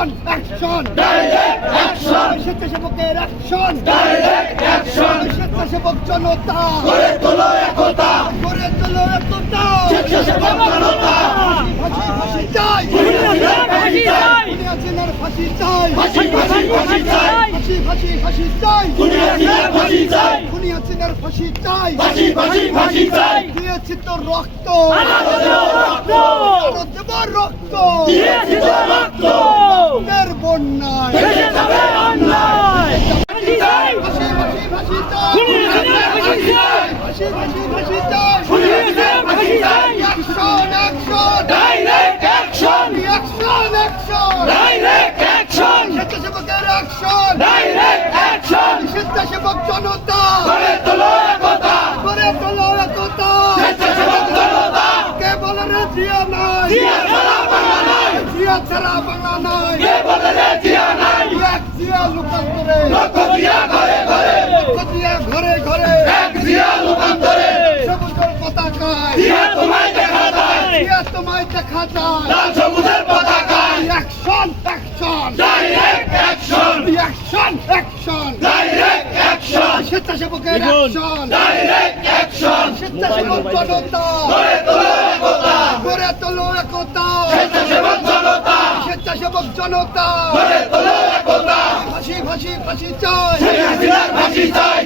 Action action direct action, স্বেচ্ছাসেবকের action direct action, স্বেচ্ছাসেবক জনতা গড়ে তোলো একতা, গড়ে তোলো একতা স্বেচ্ছাসেবক জনতা, ফাঁসি ফাঁসি চাই ফাঁসি চাই, হাসিনার ফাঁসি চাই ফাঁসি ফাঁসি ফাঁসি চাই, ফাঁসি ফাঁসি ফাঁসি চাই হাসিনার ফাঁসি চাই, হাসিনার ফাঁসি চাই ফাঁসি ফাঁসি ফাঁসি চাই, দিয়েছি তো রক্ত আরো দেব রক্ত, আরো দেব রক্ত দিয়েছি তো রক্ত, এর বন্যায় ভেসে যাবে অন্যায়, ফাঁসি চাই, ফাঁসি ফাঁসি ফাঁসি চাই হাসিনার ফাঁসি চাই, ফাঁসি ফাঁসি ফাঁসি চাই হাসিনার ফাঁসি চাই, action action direct action, action action direct action, স্বেচ্ছাসেবকের অ্যাকশন ডাইরেক্ট অ্যাকশন, স্বেচ্ছাসেবক জনতা গড়ে তোলো একতা, করে তোলো একতা স্বেচ্ছাসেবক জনতা, কে বলে রে জিয়া নাই জিয়া ছাড়া বাংলা নাই, জিয়া ছাড়া বাংলা নাই কে বলে রে জিয়া নাই, এক জিয়া লোকান্তরে লক্ষ জিয়া ঘরে ঘরে, লক্ষ জিয়া ঘরে ঘরে এক জিয়া লোকান্তরে, সবুজের পতাকায় জিয়া তোমায় দেখা যায়, জিয়া তোমায় দেখা যায় লাল সবুজের পতাকায়, action action direct action, action action direct action, স্বেচ্ছাসেবকের অ্যাকশন ডাইরেক্ট অ্যাকশন, স্বেচ্ছাসেবক জনতা গড়ে তোলো একতা, গড়ে তোলো একতা স্বেচ্ছাসেবক জনতা, স্বেচ্ছাসেবক জনতা গড়ে তোলো একতা, ফাঁসি ফাঁসি ফাঁসি চাই হাসিনার ফাঁসি চাই।